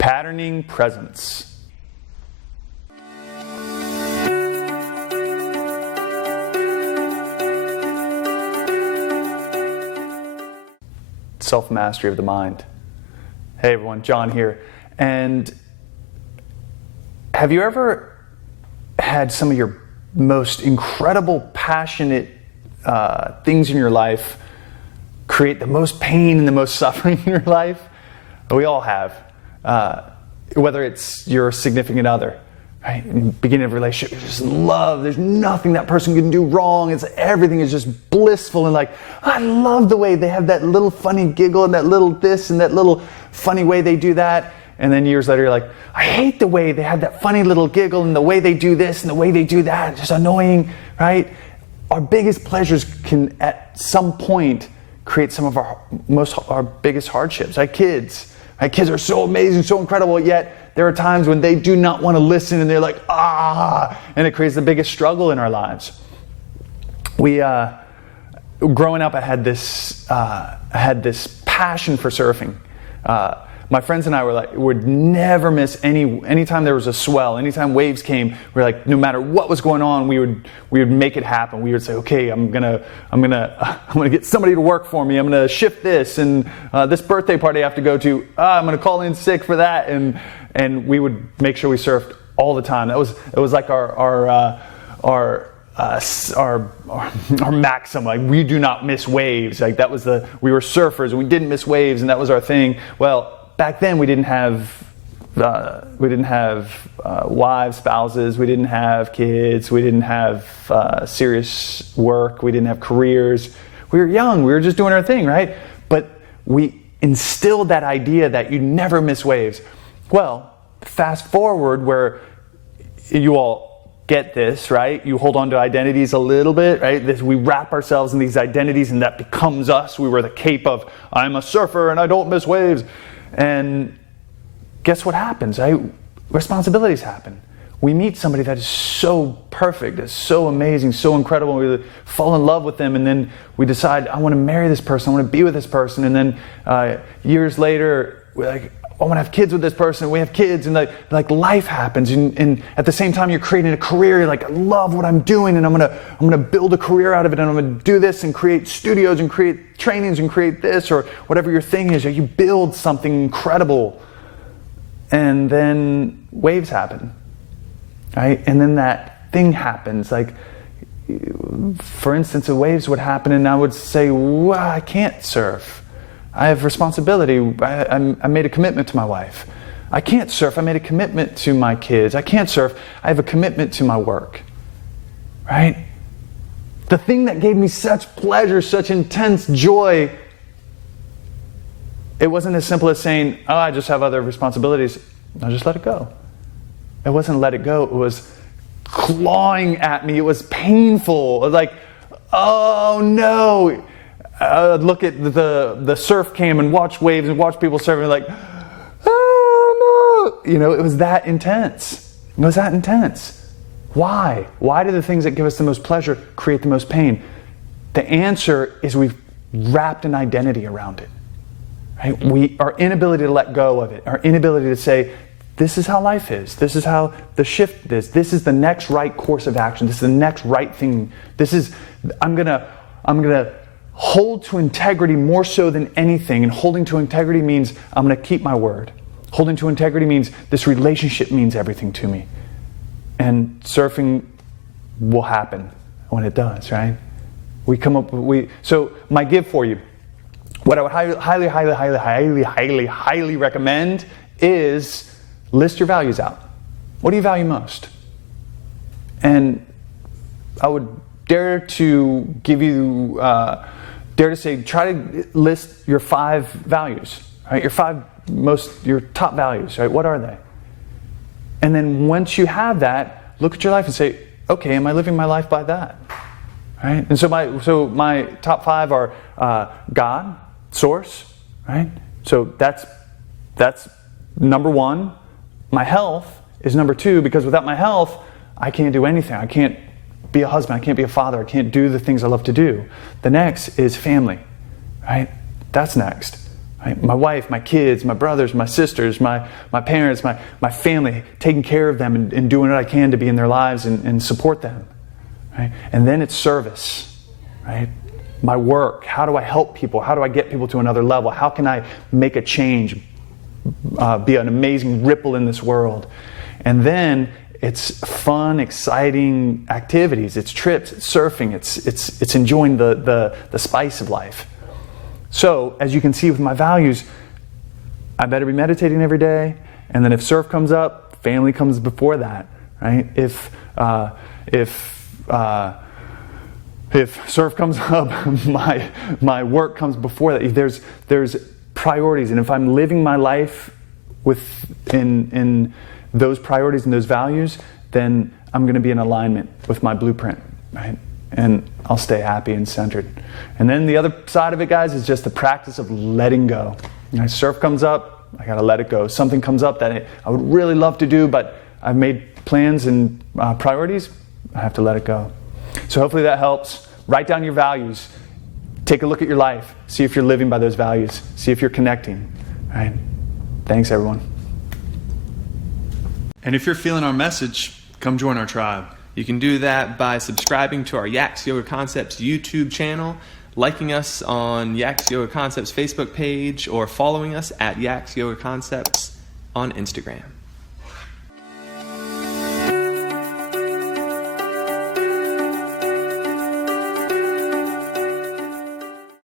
Patterning presence. Self-mastery of the mind. Hey everyone, John here. And have you ever had some of your most incredible, passionate things in your life create the most pain and the most suffering in your life? We all have. Whether it's your significant other, right? In the beginning of a relationship, you just love, there's nothing that person can do wrong. Everything is just blissful and like, I love the way they have that little funny giggle and that little this and that little funny way they do that. And then years later, you're like, I hate the way they have that funny little giggle and the way they do this and the way they do that. It's just annoying, right? Our biggest pleasures can at some point create some of our biggest hardships. Like kids. Right? Kids are so amazing, so incredible, yet there are times when they do not want to listen and they're like, and it creates the biggest struggle in our lives. Growing up, I had this passion for surfing. My friends and I would never miss anytime there was a swell, anytime waves came, we're like, no matter what was going on, we would make it happen. We would say, okay, I'm gonna get somebody to work for me. I'm gonna shift this, and this birthday party I have to go to, I'm gonna call in sick for that, and we would make sure we surfed all the time. It was like our maxim. Like, we do not miss waves. Like, we were surfers and we didn't miss waves, and that was our thing. Well, back then we didn't have wives, spouses, we didn't have kids, we didn't have serious work, we didn't have careers. We were young, we were just doing our thing, right? But we instilled that idea that you never miss waves. Well, fast forward where you all get this, right? You hold on to identities a little bit, right? We wrap ourselves in these identities and that becomes us. We wear the cape of, I'm a surfer and I don't miss waves. And guess what happens, right? Responsibilities happen. We meet somebody that is so perfect, that's so amazing, so incredible. We fall in love with them, and then we decide, I want to marry this person, I want to be with this person. And then years later, we're like, I want to have kids with this person. We have kids, and like life happens. And at the same time, you're creating a career. You're like, I love what I'm doing, and I'm gonna build a career out of it, and I'm gonna do this and create studios and create trainings and create this or whatever your thing is. You build something incredible, and then waves happen, right? And then that thing happens. Like, for instance, the waves would happen, and I would say, well, I can't surf. I have responsibility. I made a commitment to my wife. I can't surf. I made a commitment to my kids. I can't surf. I have a commitment to my work. Right? The thing that gave me such pleasure, such intense joy, it wasn't as simple as saying, oh, I just have other responsibilities. I'll just let it go. It wasn't let it go. It was clawing at me. It was painful. It was like, oh no. Look at the surf cam and watch waves and watch people surfing, like, oh no. It was that intense. It was that intense. Why? Why do the things that give us the most pleasure create the most pain? The answer is we've wrapped an identity around it. Right? Our inability to let go of it, our inability to say, this is how life is. This is how the shift is. This is the next right course of action. This is the next right thing. I'm gonna hold to integrity more so than anything. And holding to integrity means I'm going to keep my word. Holding to integrity means this relationship means everything to me. And surfing will happen when it does, right? So my give for you, what I would highly recommend is list your values out. What do you value most? And I would dare to give you, say, try to list your 5 values, right? Your top values, right? What are they? And then once you have that, look at your life and say, okay, am I living my life by that? Right? And so my top 5 are God, source, right? So that's number 1. My health is number 2, because without my health, I can't do anything. I can't be a husband, I can't be a father, I can't do the things I love to do. The next is family, right? That's next. Right? My wife, my kids, my brothers, my sisters, my parents, my family, taking care of them and doing what I can to be in their lives and support them. Right? And then it's service. Right? My work, how do I help people? How do I get people to another level? How can I make a change, be an amazing ripple in this world? And then it's fun, exciting activities. It's trips, it's surfing, it's enjoying the spice of life. So, as you can see with my values, I better be meditating every day, and then if surf comes up, family comes before that, right? If surf comes up, my work comes before that. There's priorities, and if I'm living my life in those priorities and those values, then I'm going to be in alignment with my blueprint, right? And I'll stay happy and centered. And then the other side of it, guys, is just the practice of letting go. Surf comes up, I got to let it go. Something comes up that I would really love to do, but I've made plans and priorities, I have to let it go. So hopefully that helps. Write down your values. Take a look at your life. See if you're living by those values. See if you're connecting. All right? Thanks, everyone. And if you're feeling our message, come join our tribe. You can do that by subscribing to our Yaks Yoga Concepts YouTube channel, liking us on Yaks Yoga Concepts Facebook page, or following us at Yaks Yoga Concepts on Instagram.